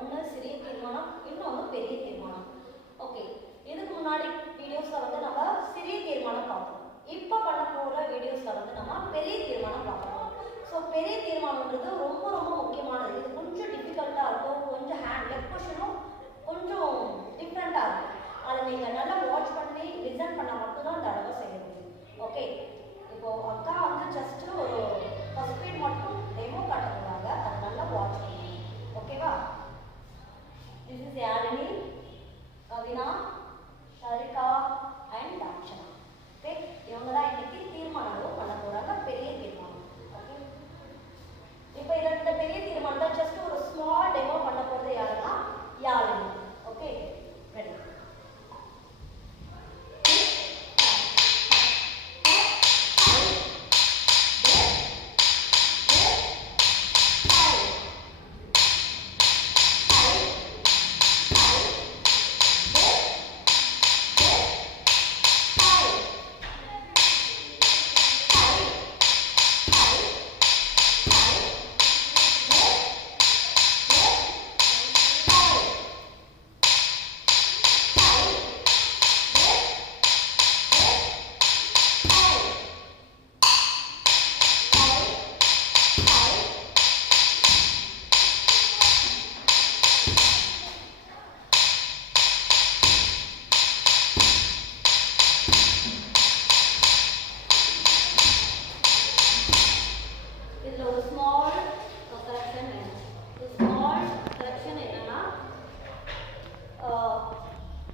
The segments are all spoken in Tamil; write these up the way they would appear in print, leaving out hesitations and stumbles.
ஒன்று சிறிய தீர்மானம், இன்னொன்று பெரிய தீர்மானம். ஓகே, இதுக்கு முன்னாடி வீடியோஸில் வந்து நம்ம சிறிய தீர்மானம் பார்த்தோம். இப்போ பண்ண போகிற வீடியோஸில் வந்து நம்ம பெரிய தீர்மானம் பார்க்கலாம். ஸோ பெரிய தீர்மானம்ன்றது ரொம்ப ரொம்ப முக்கியமானது. இது கொஞ்சம் டிஃபிகல்ட்டாக இருக்கும், கொஞ்சம் லெக் பொசிஷனும் கொஞ்சம் டிஃப்ரெண்ட்டாக இருக்கும். அதை நீங்கள் நல்லா வாட்ச் பண்ணி லிசன் பண்ணால் மட்டும்தான் அந்த அளவை செய்ய முடியும். ஓகே, இப்போது அக்கா வந்து ஜஸ்ட்டு ஒரு ஃபர்ஸ்ட் ஸ்பீட் மட்டும் டெமோ காட்டுறாங்க, அதை நல்லா வாட்ச் பண்ணுங்க. ஓகேவா? This is Yazhini, Kavina, Sharika and Thatchana. Okay, இவங்க தான் இன்னைக்கு தீர்மானம் பண்ண போகிறாங்க, பெரிய தீர்மானம். ஓகே, இப்போ இந்த பெரிய தீர்மானம் தான் ஜஸ்ட் ஒரு ஸ்மால் டெமோ பண்ண போகிறது யாருன்னா யாழினி. Okay, ready?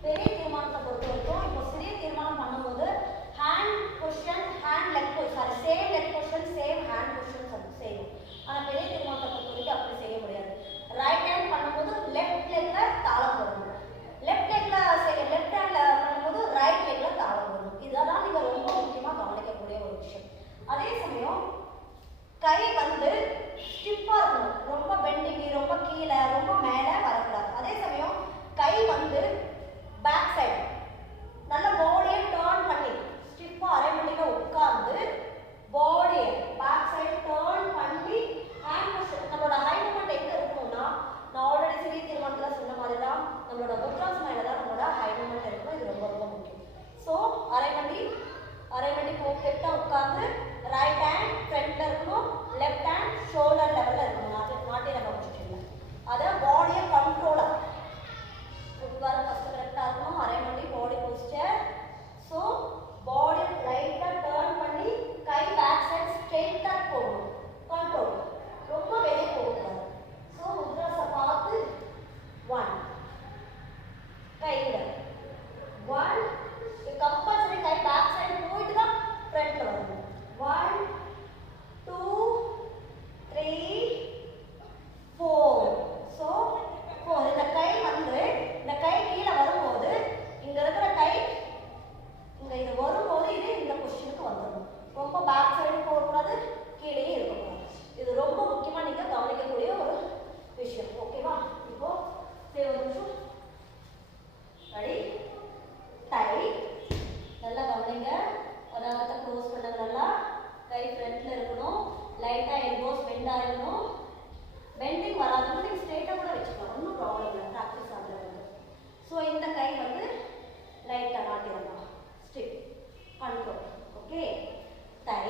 பெரிய தீர்மானத்தை பொறுத்த வரைக்கும் இப்போ சிறிய தீர்மானம் பண்ணும்போது hand position, hand leg position, same leg position, same hand position செய்யும். ஆனால் பெரிய தீர்மானத்தை பொறுத்த வரைக்கும் அப்படி செய்ய முடியாது. ரைட் ஹேண்ட் பண்ணும்போது லெஃப்ட் லெக்ல தாளம் போடணும், லெஃப்ட் ஹேண்ட்ல பண்ணும்போது ரைட் லெக்ல தாளம் போடணும். இதெல்லாம் நீங்கள் ரொம்ப முக்கியமாக கவனிக்கக்கூடிய ஒரு விஷயம். அதே சமயம் கை வந்து ஸ்டிஃபாக இருக்கணும், ரொம்ப பெண்டிங்கி, ரொம்ப கீழே, ரொம்ப மேலே வரக்கூடாது. அதே சமயம் கை வந்து பேக் சைடு நல்ல பாடியை டர்ன் பண்ணி ஸ்டிஃபாக அரைமணிக்கு உட்கார்ந்து பாடியை பேக் சைடு டர்ன் பண்ணி ஹேண்ட் பொசிஷன். நம்மளோட ஹை மூமெண்ட் எங்கே இருக்கணும்னா, நான் ஆல்ரெடி சிறிய தீர்மானத்தில் சொன்ன மாதிரி தான் நம்மளோட முத்ராசனால தான் நம்மளோட ஹை மூமெண்ட் இருக்கணும். இது ரொம்ப ரொம்ப முக்கியம். ஸோ அரைமணி பெட்டாக உட்கார்ந்து ரைட் ஹேண்ட் ஃப்ரண்ட்ல இருக்கணும், லெஃப்ட் ஹேண்ட் ஷோல்டர் லெவலில் இருக்கணும். நாட்டிய நம்ம பொசிஷனில் அதை பாடியை கண்ட்ரோலாக உட்கார ஃபஸ்ட்டு கரெக்டாக இருக்கணும். அரைமணி பாடி போஸ்டர். ஸோ பாடி லைட்டாக டர்ன் பண்ணி கை பேக் சைட் ஸ்ட்ரெயிட்டாக போகணும், கண்ட்ரோல், ரொம்ப வெளியே போகக்கூடாது. ஸோ முத்ராஸை பார்த்து 1 கையில் 1 கம்பல்சரி கை பேக் சைடு போயிட்டு தான் ஃப்ரண்ட்டில் வரணும். 1 2 3 4. ஸோ 4. இந்த கை வந்து இந்த கை கீழே வரும்போது இங்கே இருக்கிற கை இங்கே இது வரும்போது இது இந்த பொசிஷனுக்கு வந்துடணும். ரொம்ப பேக் சைடு போகக்கூடாது, கீழேயே இருக்கக்கூடாது. இது ரொம்ப முக்கியமாக நீங்கள் கவனிக்கக்கூடிய ஒரு விஷயம். ஓகேவா? இப்போ ஒரு நிமிஷம். ரெடி? டை. நல்லா கவனிங்க. அதாவது க்ளோஸ் பண்ணுங்க. நல்லா கை ஃப்ரண்ட்ல இருக்கணும், லைட்டாக எல்போஸ் பெண்ட் ஆகணும். பெண்டிங் வராதுன்னு நீங்கள் ஸ்ட்ரெயிட்டாக கூட வச்சுக்கலாம், ஒன்றும் ப்ராப்ளம் இல்லை, ப்ராக்டிஸ் ஆகிறது. ஸோ இந்த கை வந்து லைட்டாக நாட்டிடலாம், ஸ்டிப், கண்ட்ரோல். Okay, tie.